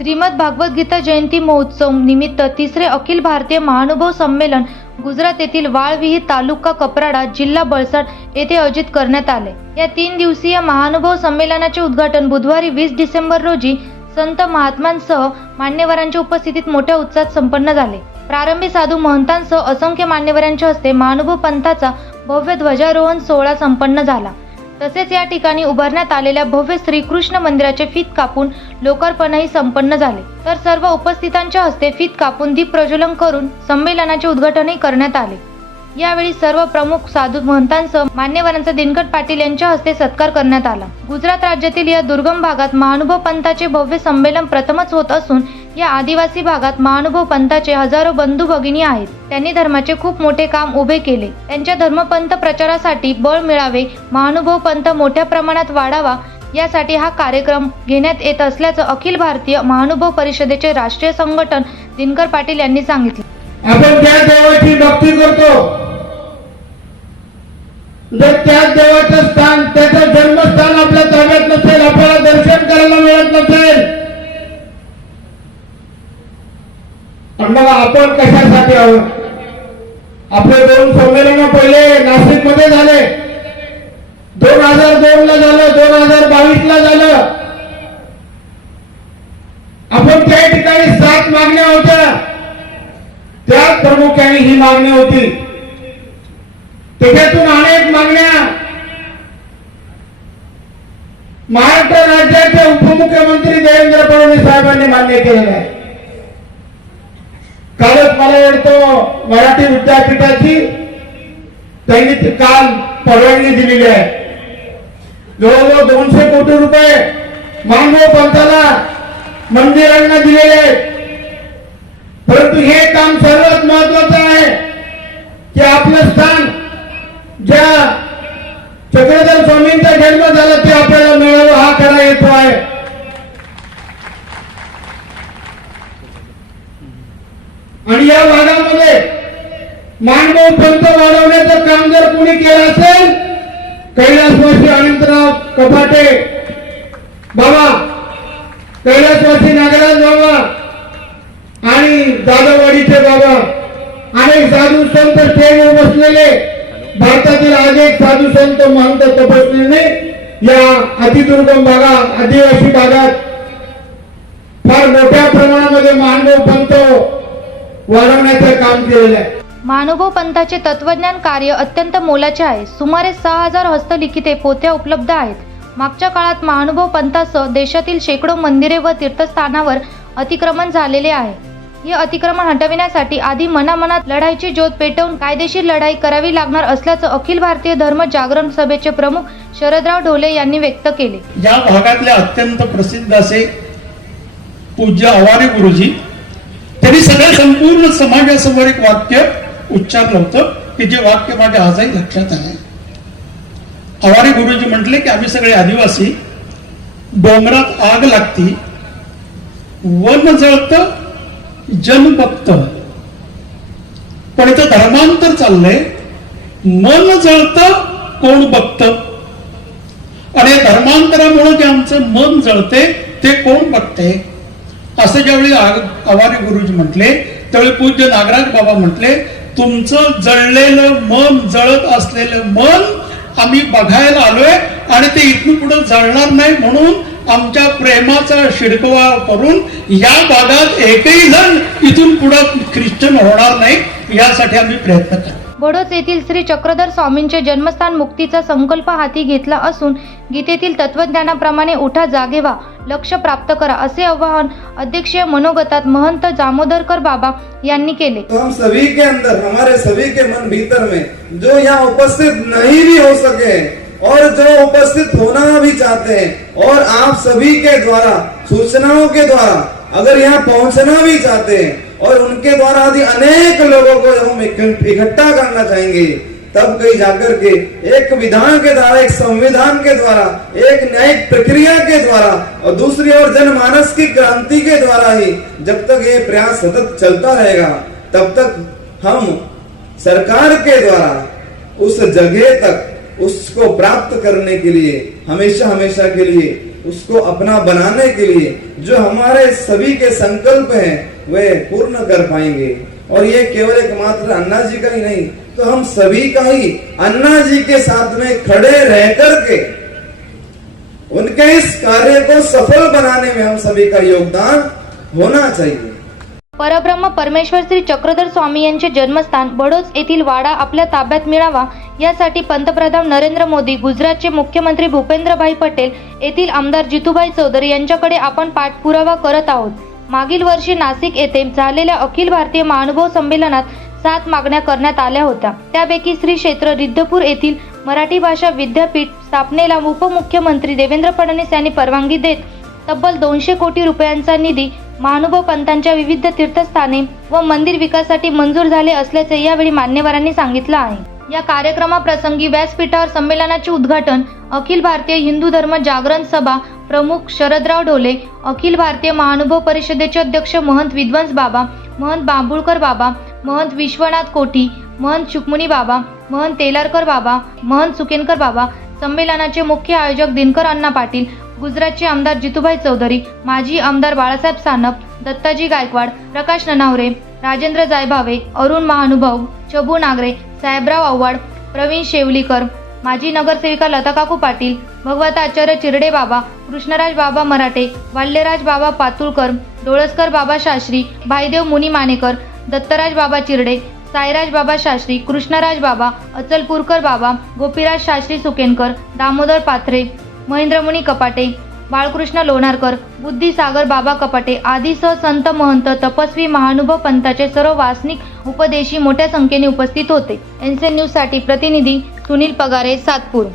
श्रीमद भागवत गीता जयंती महोत्सव निमित्त तिसरे अखिल भारतीय महानुभव संमेलन गुजरात येथील वाळविहीर तालुका कपराडा जिल्हा बळसाड येथे आयोजित करण्यात आले। या 3 दिवसीय महानुभव संमेलनाचे उद्घाटन बुधवारी 20 डिसेंबर रोजी संत महात्म्यांसह मान्यवरांच्या उपस्थितीत मोठ्या उत्साहात संपन्न झाले। प्रारंभी साधू महंतांसह असंख्य मान्यवरांच्या हस्ते महानुभव पंथाचा भव्य ध्वजारोहण सोहळा संपन्न झाला। तसेच या ठिकाणी उभारण्यात आलेल्या भव्य श्रीकृष्ण मंदिराचे फीत कापून लोकार्पणही संपन्न झाले। तर सर्व उपस्थितांच्या हस्ते फीत कापून दीप प्रज्वलन करून संमेलनाचे उद्घाटनही करण्यात आले। यावेळी सर्व प्रमुख साधू महंतांसह मान्यवरांचा दिनकर पाटील यांच्या हस्ते सत्कार करण्यात आला। गुजरात राज्यातील या दुर्गम भागात महानुभव पंथाचे भव्य संमेलन प्रथमच होत असून या आदिवासी भागात महानुभव पंथाचे हजारो बंधू भगिनी आहेत। त्यांनी धर्माचे खूप मोठे काम उभे केले। त्यांच्या धर्मपंथ प्रचारासाठी बळ मिळावे, महानुभव पंथ मोठ्या प्रमाणात वाढावा यासाठी हा कार्यक्रम घेण्यात येत असल्याचं अखिल भारतीय महानुभव परिषदेचे राष्ट्रीय संघटन दिनकर पाटील यांनी सांगितले। आपण त्या देवाची भक्ती करतो, जर त्या देवाचं स्थान, त्याचं जन्मस्थान आपल्या ताब्यात नसेल, आपल्याला दर्शन करायला मिळत नसेल, मग आपण कशासाठी आहोत? आपले 2 संमेलन पहिले नाशिक मध्ये झाले, 2002 ला झालं, 2022 ला झालं। आपण त्या ठिकाणी 7 मागण्या होत्या, त्यात प्रामुख्याने ही मागणी होती। त्याच्यातून अनेक मागण्या महाराष्ट्र राज्याचे उपमुख्यमंत्री देवेंद्र फडणवीस साहेबांनी मान्य केलेल्या आहे। कालच मला वाटतं मराठी विद्यापीठाची त्यांनी काल परवानगी दिलेली आहे। जवळजवळ 200 कोटी रुपये महानुभव पंथाला मंदिरांना दिलेले आहेत। परंतु हे काम सर्वात महत्वाचं आहे की आपलं स्थान ज्या चक्रधर स्वामींचा जन्म झाला ते आपल्याला मिळावं, हा खरा हेतू आहे। आणि या भागामध्ये मानव पंथ वाढवण्याचं काम जर कोणी केलं असेल, कैलासवासी अनंतराव कपाटे बाबा, कैलासवासी नागराज बाबा आणि जाधववाडीचे बाबा, अनेक साधू संत स्टेजवर बसलेले, भारतातील अनेक साधू संत महंत तपस्वीने या अतिदुर्गम भागात, आदिवासी भागात फार मोठ्या प्रमाणामध्ये मानव पंथ वाढवण्याचं काम केलेलं आहे। महानुभव पंथाचे तत्वज्ञान कार्य अत्यंत मोलाचे आहे। सुमारे 6000 हस्तलिखिते पोथ्या उपलब्ध आहेत। मागच्या काळात महानुभव पंथासह देशातील शेकडो मंदिरे व तीर्थस्थानावर अतिक्रमण झालेले आहे। हे अतिक्रमण हटविण्यासाठी आधी मनामनात लढाईची ज्योत पेटवून कायदेशीर लढाई करावी लागणार असल्याचं अखिल भारतीय धर्म जागरण सभेचे प्रमुख शरदराव ढोले यांनी व्यक्त केले। या भागातले अत्यंत प्रसिद्ध असे पूज्य आवारे गुरुजी, त्यांनी सगळ्या संपूर्ण समाजासमोर एक वाक्य उच्चारलं होतं की जे वाक्य माझ्या आजही लक्षात आहे। आवारे गुरुजी म्हटले की आम्ही सगळे आदिवासी, डोंगरात आग लागती, वन जळतं, जन बघत, पण इथं धर्मांतर चाललंय, मन जळतं, कोण बघत, आणि धर्मांतरामुळे जे आमचं मन जळते ते कोण बघते, असं ज्यावेळी आवारे गुरुजी म्हटले त्यावेळी पूज्य नागराज बाबा म्हटले, तुमचं जळलेलं मन, जळत असलेलं मन आम्ही बघायला आलोय आणि ते इथून पुढे जळणार नाही, म्हणून आमच्या प्रेमाचा शिडकवा करून या भागात एकही जण इथून पुढे ख्रिश्चन होणार नाही यासाठी आम्ही प्रयत्न करतो। बडोच येथील श्री चक्रधर स्वामींचे जन्मस्थान मुक्तीचा संकल्प हाती घेतला असून गीतेतील तत्वज्ञानाप्रमाणे उठा, जागे व्हा, लक्ष्य प्राप्त करा असे आवाहन अध्यक्षीय मनोगतात महंत दामोदरकर बाबा यांनी केले। तो हम सभी के अंदर, हमारे सभी के मन भीतर में जो यहाँ उपस्थित नहीं भी हो सके और जो उपस्थित होना भी चाहते हैं और आप सभी के द्वारा सूचनाओं के द्वारा अगर यहाँ पहुंचना भी चाहते हैं और उनके द्वारा यदि अनेक लोगों को जब हम इकट्ठा करना चाहेंगे, तब कहीं जाकर के एक विधान के द्वारा, एक संविधान के द्वारा, एक न्यायिक प्रक्रिया के द्वारा और दूसरी ओर जनमानस की क्रांति के द्वारा ही जब तक ये प्रयास सतत चलता रहेगा, तब तक हम सरकार के द्वारा उस जगह तक उसको प्राप्त करने के लिए हमेशा हमेशा के लिए उसको अपना बनाने के लिए जो हमारे सभी के संकल्प हैं वे पूर्ण कर पाएंगे। और ये केवल एकमात्र अन्ना जी का ही नहीं, तो हम सभी का ही अन्ना जी के साथ में खड़े रह करके उनके इस कार्य को सफल बनाने में हम सभी का योगदान होना चाहिए। परब्रह्म परमेश्वर श्री चक्रधर स्वामी यांचे जन्मस्थान बडोज येथील वाडा आपल्या ताब्यात मिळावा यासाठी पंतप्रधान नरेंद्र मोदी, गुजरातचे मुख्यमंत्री भूपेंद्रभाई पटेल, येथील आमदार जितूभाई चौधरी यांच्याकडे आपण पाठपुरावा करत आहोत। मागील वर्षी नाशिक येथे झालेल्या अखिल भारतीय महानुभाव संमेलनात 7 मागण्या करण्यात आल्या होत्या। त्यापैकी श्री क्षेत्र रिद्धपूर येथील मराठी भाषा विद्यापीठ स्थापनेला उपमुख्यमंत्री देवेंद्र फडणवीस यांनी परवानगी देत तब्बल 200 कोटी रुपयांचा निधी महानुभाव पंथांच्या विविध तीर्थस्थाने व मंदिर विकासासाठी मंजूर झाले असल्याचे यावेळी मान्यवरांनी सांगितलं आहे। या कार्यक्रमाप्रसंगी व्यासपीठावर संमेलनाचे उद्घाटन अखिल भारतीय हिंदू धर्म जागरण सभा प्रमुख शरदराव ढोले, अखिल भारतीय महानुभाव परिषदेचे अध्यक्ष महंत विद्वंस बाबा, महंत बांबुळकर बाबा, महंत विश्वनाथ कोठी, महंत शुकमुनी बाबा, महंत तेलारकर बाबा, महंत सुकेनकर बाबा, संमेलनाचे मुख्य आयोजक दिनकर अण्णा पाटील, गुजरातचे आमदार जितूभाई चौधरी, माजी आमदार बाळासाहेब सानप, दत्ताजी गायकवाड, प्रकाश ननावरे, राजेंद्र जायभावे, अरुण महानुभाव, चबू नागरे, साहेबराव आव्हाड, प्रवीण शेवलीकर, माजी नगरसेविका लताकाकू पाटील, भगवत आचार्य चिरडे बाबा, कृष्णराज बाबा मराठे, वाल्यराज बाबा पातुळकर, डोळसकर बाबा शास्त्री, भाईदेव मुनी मानेकर, दत्तराज बाबा चिरडे, साईराज बाबा शास्त्री, कृष्णराज बाबा, अचलपूरकर बाबा, गोपीराज शास्त्री सुकेनकर, दामोदर पाथरे, महेंद्रमुनी कपाटे, बाळकृष्ण लोणारकर, बुद्धिसागर बाबा कपाटे आदीसह संत महंत तपस्वी महानुभाव पंथाचे सर्व वासनिक उपदेशी मोठ्या संख्येने उपस्थित होते। एनसीएन न्यूज साठी प्रतिनिधी सुनील पगारे, सातपूर।